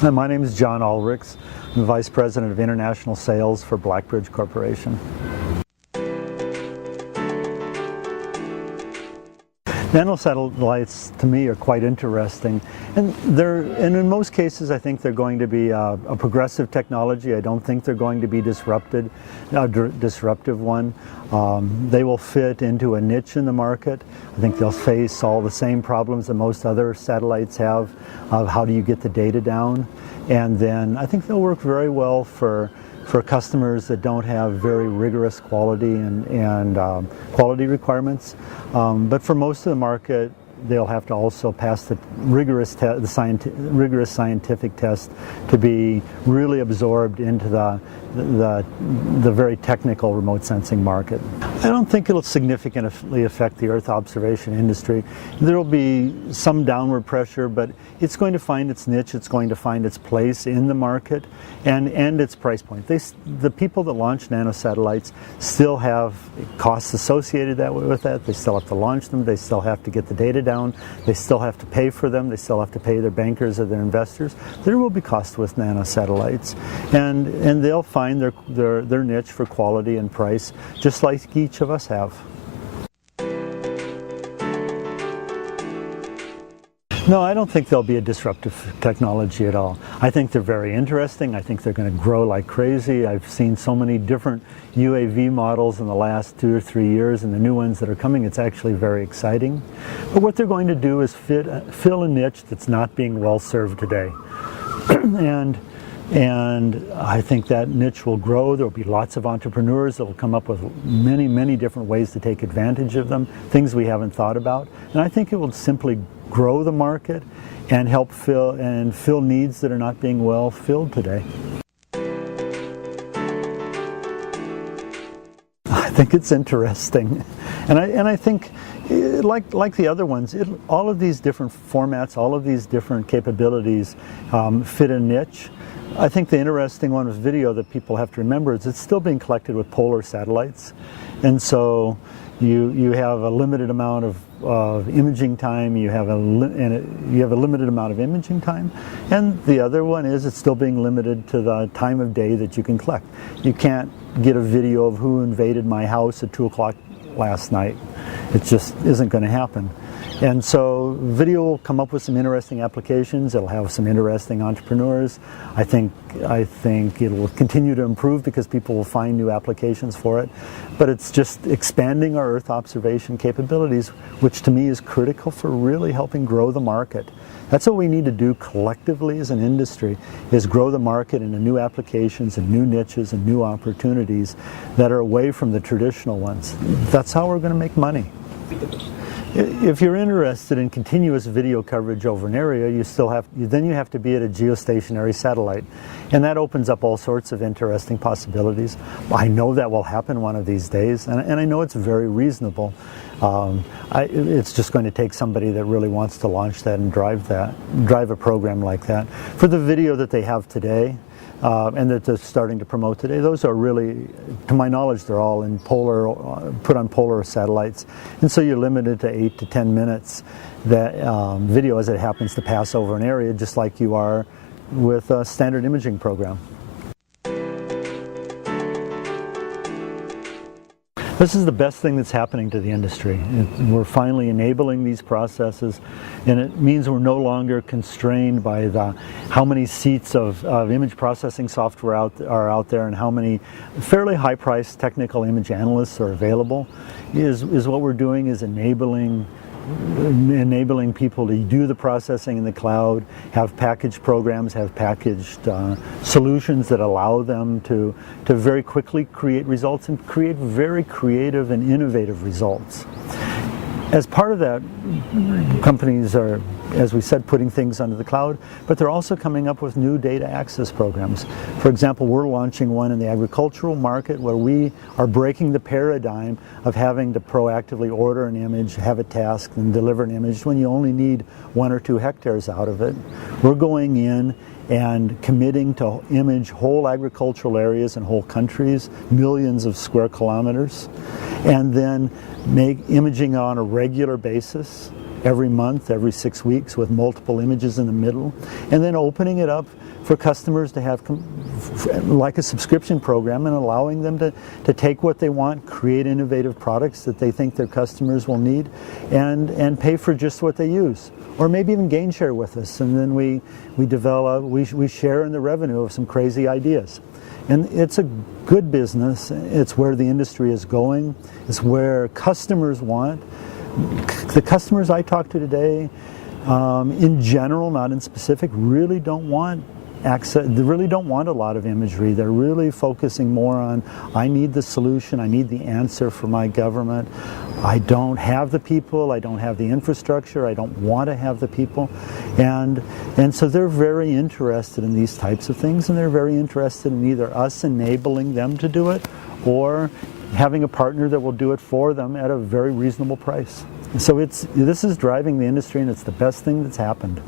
Hi, my name is John Ahlrichs. I'm the Vice President of International Sales for BlackBridge Corporation. Nano satellites, to me, are quite interesting, and in most cases I think they're going to be a progressive technology. I don't think they're going to be disruptive one. They will fit into a niche in the market. I think they'll face all the same problems that most other satellites have of how do you get the data down, and then I think they'll work very well for customers that don't have very rigorous quality and quality requirements. But for most of the market, they'll have to also pass the rigorous scientific test to be really absorbed into the very technical remote sensing market. I don't think it'll significantly affect the Earth observation industry. There will be some downward pressure, but it's going to find its niche, it's going to find its place in the market and its price point. The people that launch nanosatellites still have costs associated with that. They still have to launch them, they still have to get the data down, they still have to pay for them, they still have to pay their bankers or their investors. There will be costs with nanosatellites, and they'll find their niche for quality and price, just like each of us have. No, I don't think they'll be a disruptive technology at all. I think they're very interesting. I think they're going to grow like crazy. I've seen so many different UAV models in the last 2 or 3 years, and the new ones that are coming, it's actually very exciting. But what they're going to do is fill a niche that's not being well served today. And I think that niche will grow. There will be lots of entrepreneurs that will come up with many, many different ways to take advantage of them, things we haven't thought about. And I think it will simply grow the market and help fill needs that are not being well filled today. I think it's interesting, and I think, like the other ones, all of these different formats, all of these different capabilities fit a niche. I think the interesting one with video that people have to remember is it's still being collected with polar satellites, and so you have a limited amount of imaging time. You have a limited amount of imaging time, and the other one is it's still being limited to the time of day that you can collect. You can't get a video of who invaded my house at 2 o'clock last night. It just isn't going to happen. And so video will come up with some interesting applications. It'll have some interesting entrepreneurs. I think it will continue to improve because people will find new applications for it. But it's just expanding our Earth observation capabilities, which to me is critical for really helping grow the market. That's what we need to do collectively as an industry, is grow the market into new applications and new niches and new opportunities that are away from the traditional ones. That's how we're going to make money. If you're interested in continuous video coverage over an area, you have to be at a geostationary satellite, and that opens up all sorts of interesting possibilities. I know that will happen one of these days, and I know it's very reasonable. It's just going to take somebody that really wants to launch that and drive a program like that. For the video that they have today, and that they're starting to promote today, those are really, to my knowledge, they're all in put on polar satellites, and so you're limited to 8 to 10 minutes that video as it happens to pass over an area, just like you are with a standard imaging program. This is the best thing that's happening to the industry. We're finally enabling these processes, and it means we're no longer constrained by how many seats of image processing software are out there and how many fairly high-priced technical image analysts are available. What we're doing is enabling people to do the processing in the cloud, have packaged programs, have packaged solutions that allow them to very quickly create results and create very creative and innovative results. As part of that, companies are, as we said, putting things onto the cloud, but they're also coming up with new data access programs. For example, we're launching one in the agricultural market where we are breaking the paradigm of having to proactively order an image, have a task, and deliver an image when you only need 1 or 2 hectares out of it. We're going in and committing to image whole agricultural areas and whole countries, millions of square kilometers, and then make imaging on a regular basis every month, every 6 weeks with multiple images in the middle, and then opening it up for customers to have like a subscription program and allowing them to take what they want, create innovative products that they think their customers will need, and pay for just what they use. Or maybe even gain share with us, and then we share in the revenue of some crazy ideas. And it's a good business. It's where the industry is going. It's where customers want. The customers I talk to today, in general, not in specific, really don't want access. They really don't want a lot of imagery. They're really focusing more on, I need the solution, I need the answer for my government. I don't have the people, I don't have the infrastructure, I don't want to have the people. And so they're very interested in these types of things, and they're very interested in either us enabling them to do it or having a partner that will do it for them at a very reasonable price. So this is driving the industry, and it's the best thing that's happened.